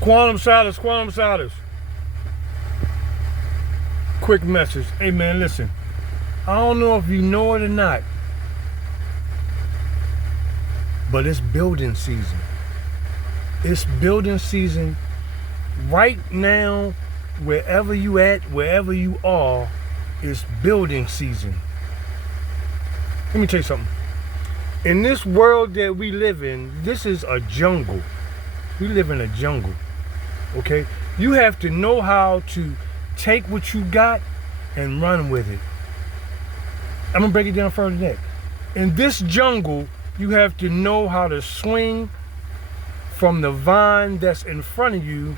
Quantum Silence, Quantum Silence. Quick message. Hey man, listen. I don't know if you know it or not, but it's building season. It's building season right now. Wherever you at, wherever you are, it's building season. Let me tell you something. In this world that we live in, this is a jungle. We live in a jungle. Okay? You have to know how to take what you got and run with it. I'm gonna break it down further than that. In this jungle, you have to know how to swing from the vine that's in front of you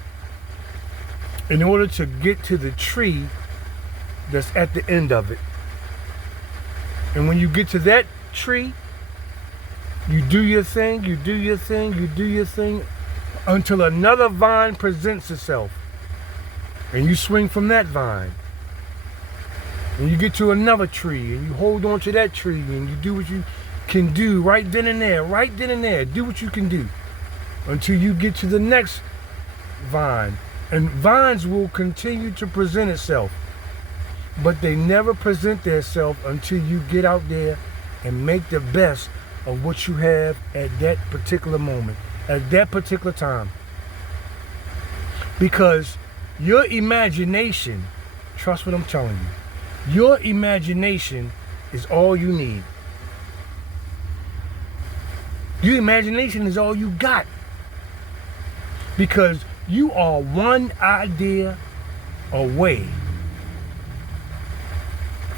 in order to get to the tree that's at the end of it. And when you get to that tree, you do your thing, you do your thing, you do your thing until another vine presents itself. And you swing from that vine. And you get to another tree and you hold on to that tree and you do what you can do right then and there, right then and there. Do what you can do until you get to the next vine. And vines will continue to present itself, but they never present themselves until you get out there and make the best of what you have at that particular moment, at that particular time. Because your imagination, trust what I'm telling you, your imagination is all you need. Your imagination is all you got. Because you are one idea away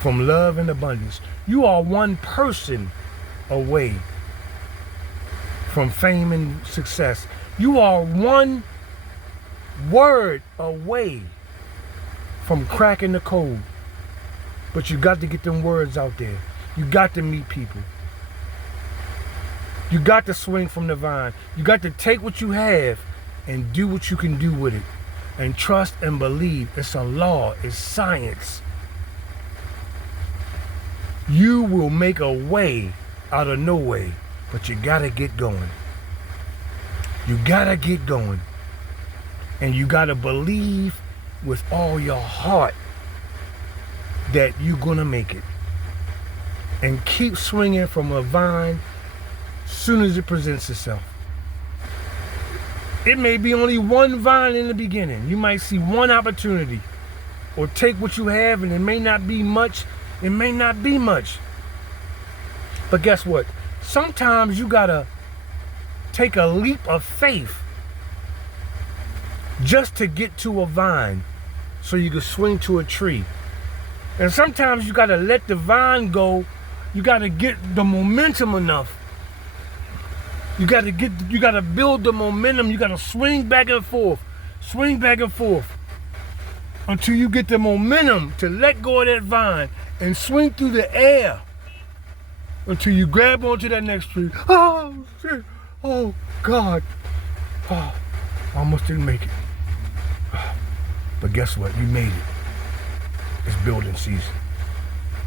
from love and abundance. You are one person away from fame and success. You are one word away from cracking the code. But you got to get them words out there. You got to meet people. You got to swing from the vine. You got to take what you have and do what you can do with it. And trust and believe. It's a law. It's science. You will make a way out of no way. But you gotta get going. You gotta get going. And you gotta believe with all your heart that you're gonna make it. And keep swinging from a vine as soon as it presents itself. It may be only one vine in the beginning. You might see one opportunity. Or take what you have and it may not be much. It may not be much. But guess what? Sometimes you gotta take a leap of faith just to get to a vine so you can swing to a tree. And sometimes you gotta let the vine go. You gotta get the momentum enough. You gotta build the momentum. You gotta swing back and forth until you get the momentum to let go of that vine and swing through the air until you grab onto that next tree. Oh shit! Oh God! Oh, I almost didn't make it. But guess what? You made it. It's building season.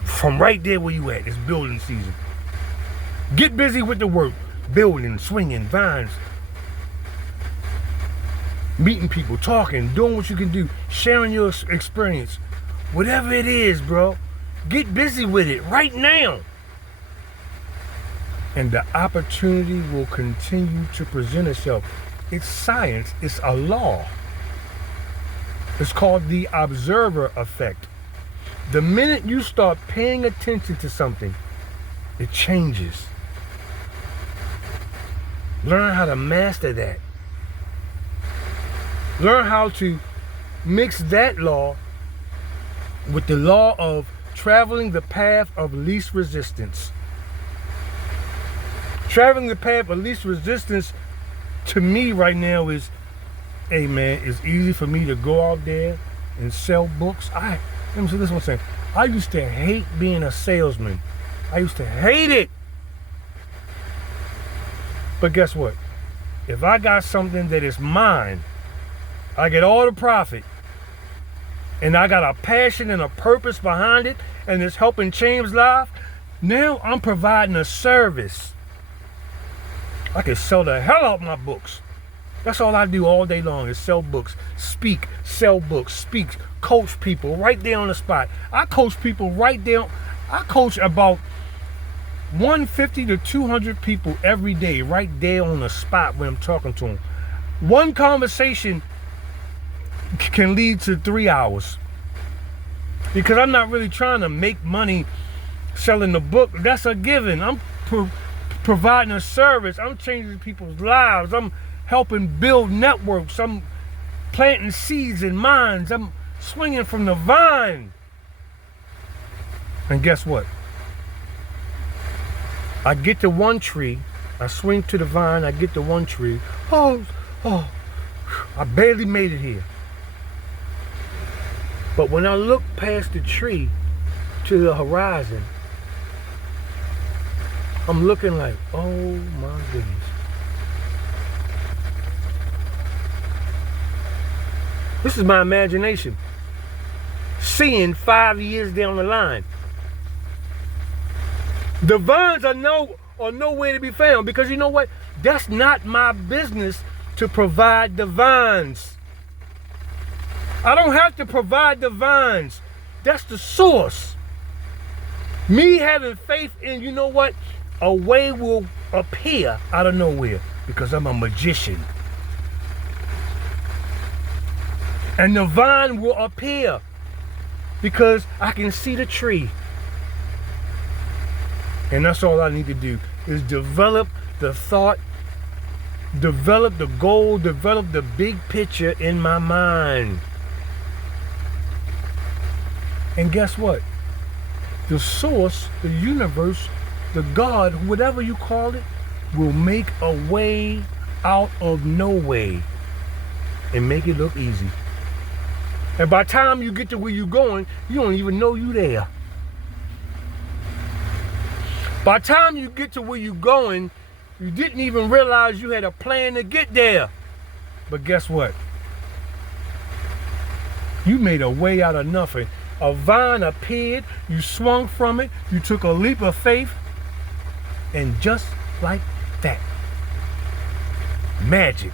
From right there where you at, it's building season. Get busy with the work. Building, swinging, vines. Meeting people, talking, doing what you can do. Sharing your experience. Whatever it is, bro. Get busy with it right now. And the opportunity will continue to present itself. It's science. It's a law. It's called the observer effect. The minute you start paying attention to something, it changes. Learn how to master that. Learn how to mix that law with the law of traveling the path of least resistance. Traveling the path of least resistance to me right now is, hey man, it's easy for me to go out there and sell books. Let me say this one thing. I used to hate being a salesman. I used to hate it. But guess what? If I got something that is mine, I get all the profit, and I got a passion and a purpose behind it, and it's helping change life, now I'm providing a service. I can sell the hell out of my books. That's all I do all day long is sell books, speak, sell books, speak, coach people right there on the spot. I coach people right there. I coach about 150 to 200 people every day right there on the spot when I'm talking to them. One conversation can lead to 3 hours because I'm not really trying to make money selling the book. That's a given. I'm providing a service. I'm changing people's lives. I'm helping build networks. I'm planting seeds in minds. I'm swinging from the vine. And guess what? I get to one tree. I swing to the vine. I get to one tree. Oh, I barely made it here. But when I look past the tree to the horizon, I'm looking like, oh my goodness. This is my imagination. Seeing 5 years down the line. The vines are nowhere to be found because you know what? That's not my business to provide the vines. I don't have to provide the vines. That's the source. Me having faith in, you know what? A way will appear out of nowhere because I'm a magician. And the vine will appear because I can see the tree. And that's all I need to do is develop the thought, develop the goal, develop the big picture in my mind. And guess what? The source, the universe, the God, whatever you call it, will make a way out of no way and make it look easy. And by the time you get to where you're going, you don't even know you're there. By the time you get to where you're going, you didn't even realize you had a plan to get there. But guess what? You made a way out of nothing. A vine appeared, you swung from it, you took a leap of faith, and just like that, magic.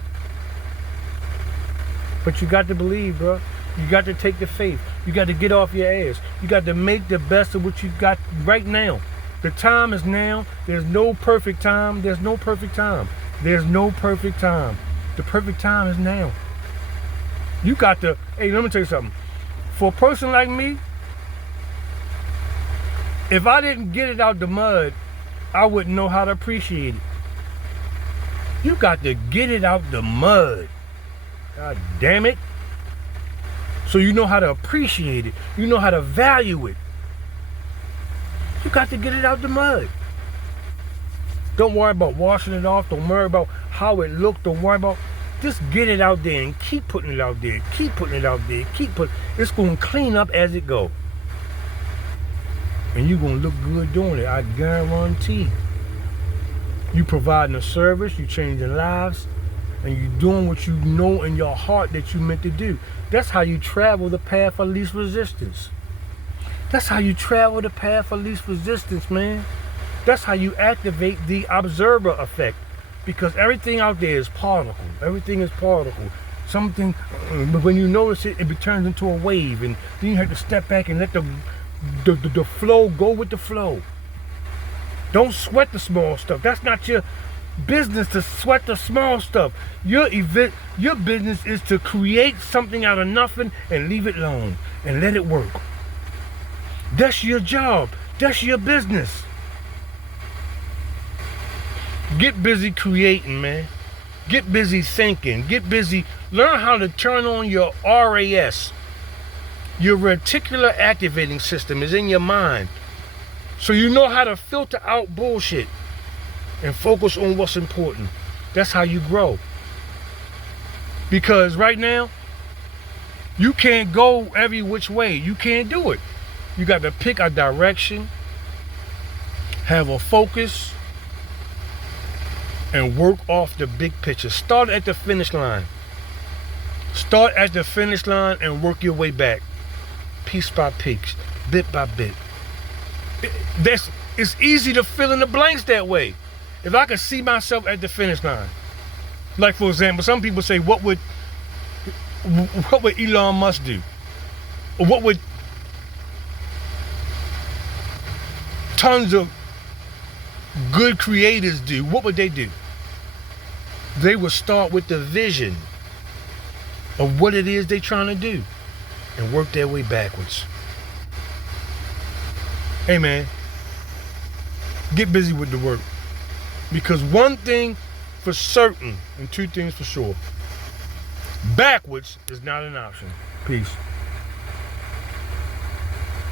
But you got to believe, bro. You got to take the faith. You got to get off your ass. You got to make the best of what you got right now. The time is now. There's no perfect time. There's no perfect time. There's no perfect time. The perfect time is now. You got to, hey, let me tell you something. For a person like me, if I didn't get it out the mud, I wouldn't know how to appreciate it. You got to get it out the mud. God damn it. So you know how to appreciate it. You know how to value it. You got to get it out the mud. Don't worry about washing it off. Don't worry about how it looked. Don't worry about, just get it out there and keep putting it out there. Keep putting it out there. It's going to clean up as it go. And you're going to look good doing it. I guarantee. You providing a service. You changing lives. And you doing what you know in your heart that you meant to do. That's how you travel the path of least resistance. That's how you travel the path of least resistance, man. That's how you activate the observer effect. Because everything out there is particle. Everything is particle. Something, but when you notice it, it turns into a wave. And then you have to step back and let the flow go with the flow. Don't sweat the small stuff. That's not your business to sweat the small stuff. Your business is to create something out of nothing and leave it alone and let it work. That's your job. That's your business. Get busy creating, man. Get busy thinking. Get busy. Learn how to turn on your RAS. Your reticular activating system is in your mind. So you know how to filter out bullshit and focus on what's important. That's how you grow. Because right now, you can't go every which way. You can't do it. You got to pick a direction, have a focus, and work off the big picture. Start at the finish line. Start at the finish line and work your way back. Piece by piece, bit by bit. It's easy to fill in the blanks that way. If I could see myself at the finish line, Like, for example, some people say, what would Elon Musk do? Or what would tons of good creators do? What would they do? They would start with the vision of what it is they're trying to do and work their way backwards. Hey man, get busy with the work. Because one thing for certain and two things for sure, backwards is not an option. Peace.